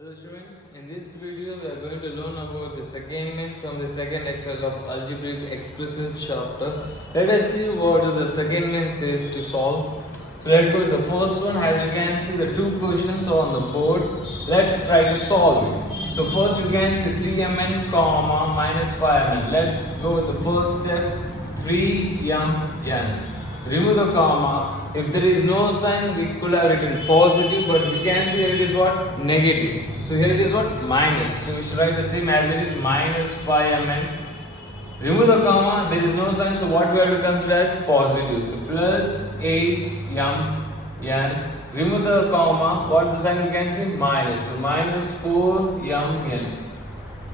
Hello students, in this video we are going to learn about the segment from the second exercise of Algebraic Expression chapter. Let us see what is the segment says to solve. So let's go with the first one. As you can see, the two questions are on the board. Let's try to solve it. So first you can see 3mn comma minus 5mn. Let's go with the first step, 3mn. Remove the comma. If there is no sign, we could have written positive, but we can see here it is what? Negative. So here it is what? Minus. So we should write the same as it is, minus 5mn. Remove the comma, there is no sign, so what we have to consider as positive. So plus 8mn. Remove the comma, what the sign you can see? Minus. So minus 4mn.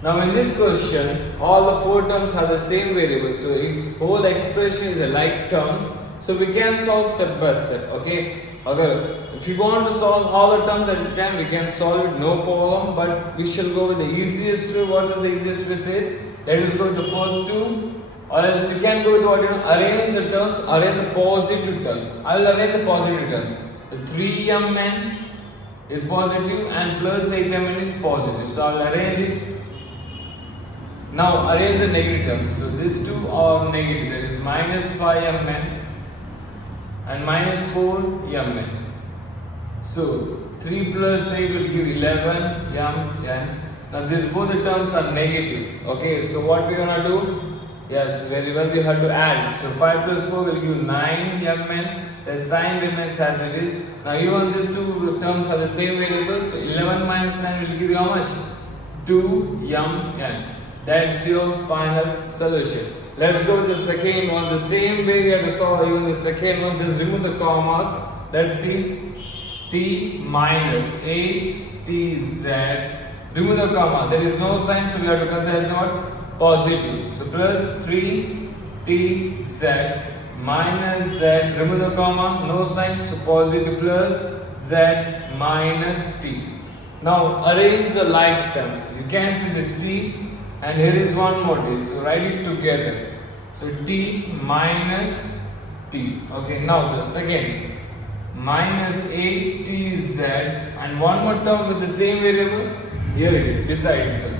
Now in this question, all the four terms have the same variable, so its whole expression is a like term. So we can solve step by step, okay? If you want to solve all the terms at a time, we can solve it, no problem. But we shall go with the easiest way. What is the easiest way says? Let us go with the first two. Or else you can go to what, arrange the terms, arrange the positive terms. I will arrange the positive terms. The 3mn is positive and plus 8mn is positive. So I will arrange it. Now arrange the negative terms. So these two are negative. That is minus 5mn and minus 4mn. So 3 plus 8 will give 11mn. Now these both the terms are negative. Okay, so what we are gonna do? Yes, very well, we have to add. So 5 plus 4 will give 9mn. The sign remains as it is. Now even these two terms have the same variables. So 11 minus 9 will give you how much? 2mn. That's your final solution. Let's go with the second one. The same way we have to solve even the second one. Just remove the commas. Let's see. T minus 8tz. Remove the comma. There is no sign, so we have to consider as what? Positive. So plus 3tz minus z. Remove the comma. No sign, so positive plus z minus t. Now arrange the like terms. You can see this t. And here is one more t, so write it together. So t minus t. Okay, now the second minus 8tz and one more term with the same variable. Here it is beside itself.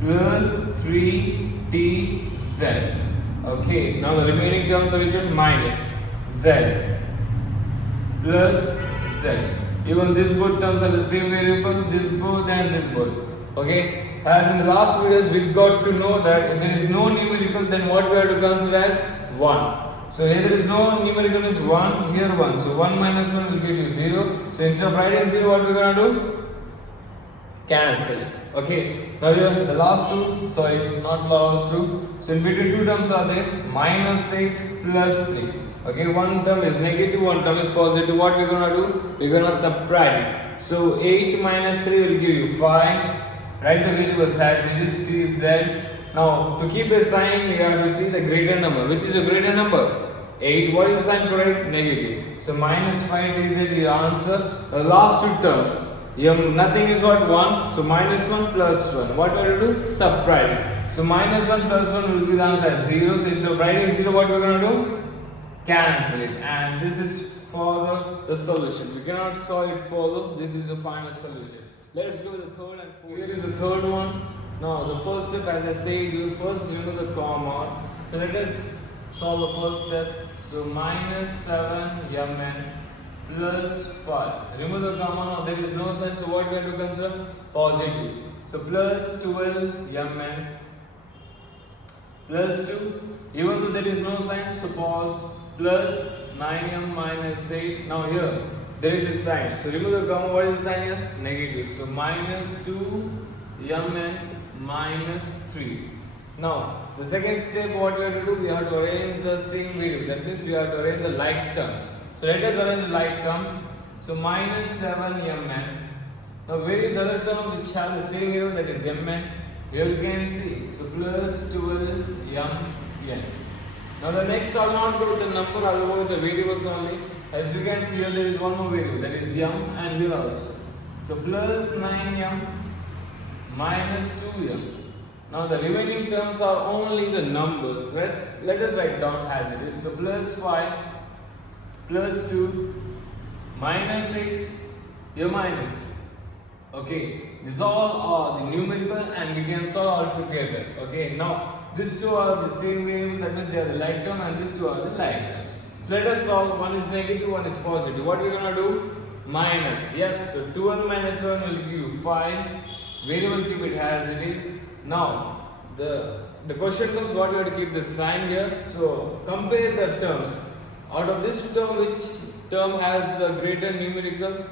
Plus 3tz. Okay, now the remaining terms are which one? Minus z plus z. Even these both terms are the same variable. This both and this both. Okay. As in the last videos, we got to know that if there is no numerical, then what we have to consider as 1. So here there is no numerical is 1, here 1. So 1 minus 1 will give you 0. So instead of writing 0, what we are going to do? Cancel it. Okay. Now here the last two, sorry, not the last two. So in between two terms are there, minus 8 plus 3. Okay, one term is negative, one term is positive. What we are going to do? We are going to subtract it. So 8 minus 3 will give you 5. Write the variables as it is tz. Now to keep a sign, you have to see the greater number. Which is a greater number? 8. What is the sign for it? Negative. So minus 5 tz is your answer. The last two terms. Nothing is what? 1. So minus 1 plus 1. What we have to do? Subtract it. So minus 1 plus 1 will be the answer as 0. So instead of writing 0, what we are going to do? Cancel it. And this is for the solution. We cannot solve it further. This is the final solution. Let's go with the third and fourth. Here is the third one. Now the first step, as I said, you first remove the commas. So let us solve the first step. So minus 7mn plus 5. Remove the comma. Now there is no sign. So what we have to consider? Positive. So plus 12mn plus 2. Even though there is no sign, so pause. Plus 9m minus 8. Now here there is a sign. So remove the comma. What is the sign here? Negative. So minus 2mn minus 3. Now the second step, what we have to do? We have to arrange the same variable. That means we have to arrange the like terms. So let us arrange the like terms. So minus 7mn. Now where is other term which have the same variable, that is mn? Here you can see. So plus 12mn. Now the next, I will not go with the number. I will go with the variables only. As you can see here, there is one more variable, that is m, and here also. So plus 9m minus 2m. Now the remaining terms are only the numbers. Let us write down as it is. So plus 5 plus 2 minus 8. Here minus Okay, these all are the numerical and we can solve all together. Okay, now these two are the same variable, that means they are the like term, and these two are the like terms. So let us solve. One is negative, one is positive. What we are gonna do? Minus. Yes, so 12 minus 7 will give you 5. Variable keep it as it is. Now the question comes, what we have to keep the sign here. So compare the terms. Out of this term, which term has a greater numerical?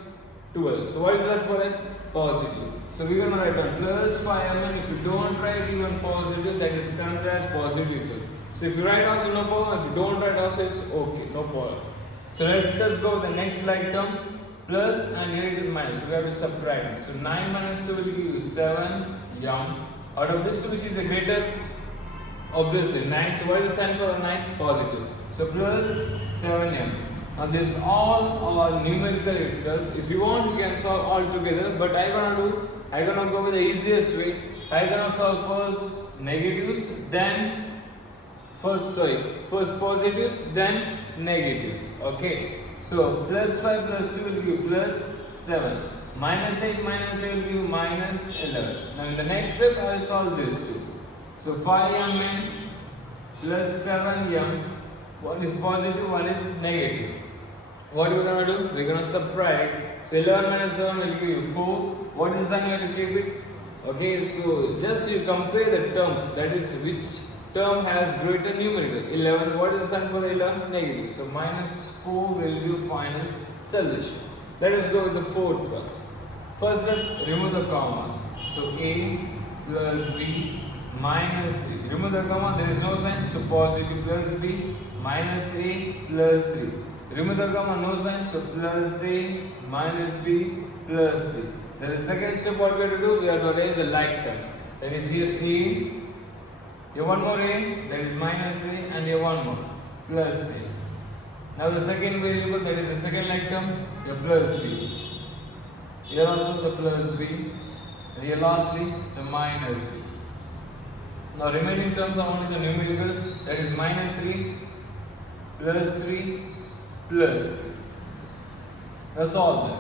12. So what is that for that? Positive. So we're going to write down plus 5 and if you don't write even positive, that is considered as positive itself. So if you write also, no problem. If you don't write also, it's okay, no problem. So let us go with the next like term, plus, and here it is minus. So we have to subtract. So 9 minus 2 will give you 7 young. Out of this, which is a greater? Obviously 9. So what is the sign for the 9? Positive. So plus 7m. Now this all are numerical itself. If you want, you can solve all together. But I gonna go with the easiest way. I gonna solve first negatives, then first positives, then negatives. Okay. So plus 5 plus 2 will give you plus 7. Minus 8 minus 8 will give you minus 11. Now in the next step, I will solve this too. So 5m plus 7m. One is positive, one is negative. What are we going to do? We are going to subtract. So 11 minus 7 will give you 4. What is the sign going to keep it? Okay, so just you compare the terms. That is, which term has greater numerical? 11. What is the sign for the 11? Negative. So minus 4 will be your final solution. Let us go with the fourth one. First step, remove the commas. So a plus b minus 3. Remove the comma, there is no sign. So positive plus b minus a plus 3. Remove the comma, no sign. So plus a minus b plus 3. Then the second step, what we have to do? We have to arrange the like terms. That is here a. Here one more a, that is minus a, and here one more plus a. Now the second variable, that is the second like term, here plus b. Here also the plus b. And here lastly the minus b. Now remaining terms are only the numerical, that is minus 3 plus 3 plus 3. That's all then.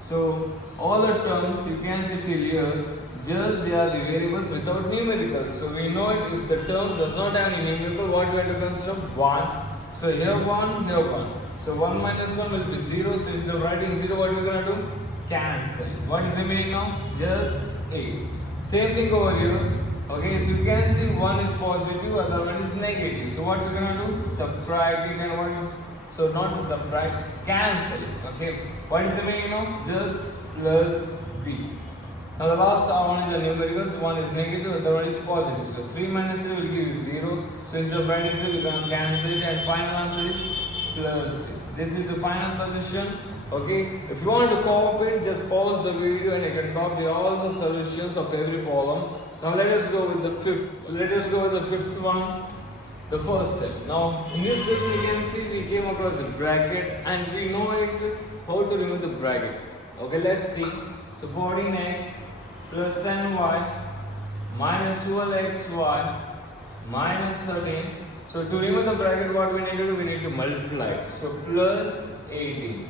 So all the terms you can see till here, just they are the variables without numericals. So we know it, if the terms does not have any numerical, what we have to consider? 1. So here 1, here 1. So 1 minus 1 will be 0. So instead of writing 0, what we are going to do? Cancel. What is the meaning now? Just 8. Same thing over here. Okay, so you can see one is positive, other one is negative. So what we're gonna do? Subtract it, and what is, so not to subtract, cancel it. Okay, what is the meaning now? Just plus b. Now the last one is the numericals. One is negative, other one is positive. So 3 minus 3 will give you 0. So instead of writing 3, we're gonna cancel it, and final answer is plus 3. This is the final solution. Okay, if you want to copy it, just pause the video and you can copy all the solutions of every problem. Now let us go with the fifth. Let us go with the fifth one, the first step. Now in this question you can see we came across a bracket and we know it, how to remove the bracket. Okay, let's see. So 14x plus 10y minus 12xy minus 13. So to remove the bracket, what we need to do? We need to multiply it. So plus 18.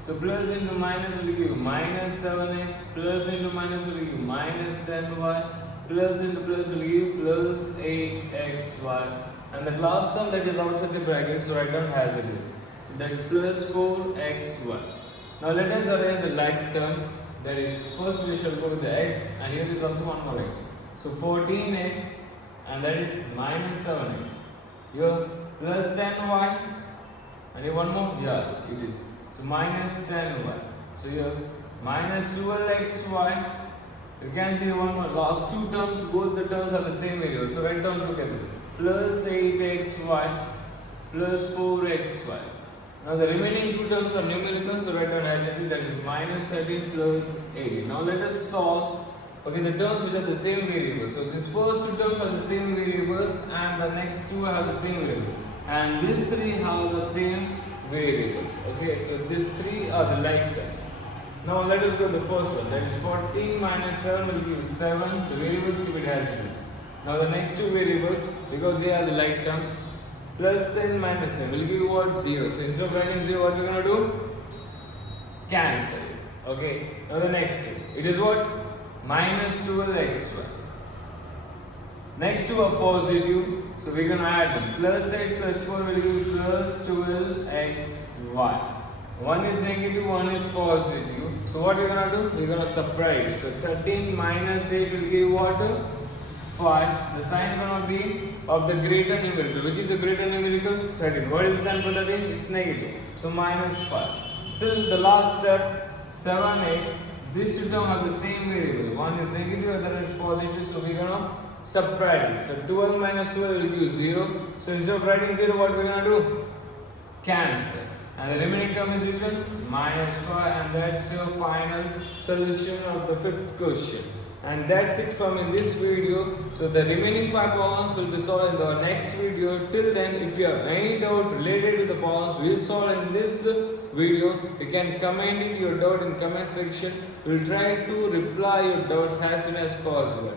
So plus into minus will give you minus 7x, plus into minus will give you minus 10y, plus into plus will give you plus 8xy. And the last sum that is outside the bracket, so write down as it is. So that is plus 4xy. Now let us arrange the like terms. That is, first we shall go with the x, and here is also one more x. So 14x, and that is minus 7x. Here plus 10y, and here one more, yeah, it is. So minus 10y. So here minus 12xy. You can see one more. Last two terms, both the terms are the same variable. So write down together. Plus 8xy plus 4xy. Now the remaining two terms are numerical. So write down as it is. That is minus 13 plus 8. Now let us solve. Okay, the terms which are the same variables. So these first two terms are the same variables, and the next two have the same variable. And these three have the same variables. Okay, so these three are the like terms. Now let us go to the first one. That is 14 minus 7 will give 7. The variables keep it as it is. Now the next two variables, because they are the like terms, plus 10 minus 7 will give you what? 0. So instead of writing 0, what we are going to do? Cancel it. Okay, now the next two. It is what? Minus 12xy. Next two are positive, so we're gonna add them. Plus 8 plus 4 will give plus 12xy. One is negative, one is positive. So what we're gonna do? We're gonna subtract. So 13 minus 8 will give what? 5. The sign gonna be of the greater numerical. Which is the greater numerical? 13. What is the sign for 13? It's negative. So minus 5. Still the last step, 7x. These two terms have the same variable. One is negative, other is positive. So we're gonna subtract it. So 12 minus 12 will give 0. So instead of writing 0, what we're gonna do? Cancel. And the remaining term is written minus 5, and that's your final solution of the fifth question. And that's it from in this video. So the remaining 5 problems will be solved in the next video. Till then, if you have any doubt related to the problems we'll solve in this video, you can comment it your doubt in comment section. We'll try to reply your doubts as soon as possible.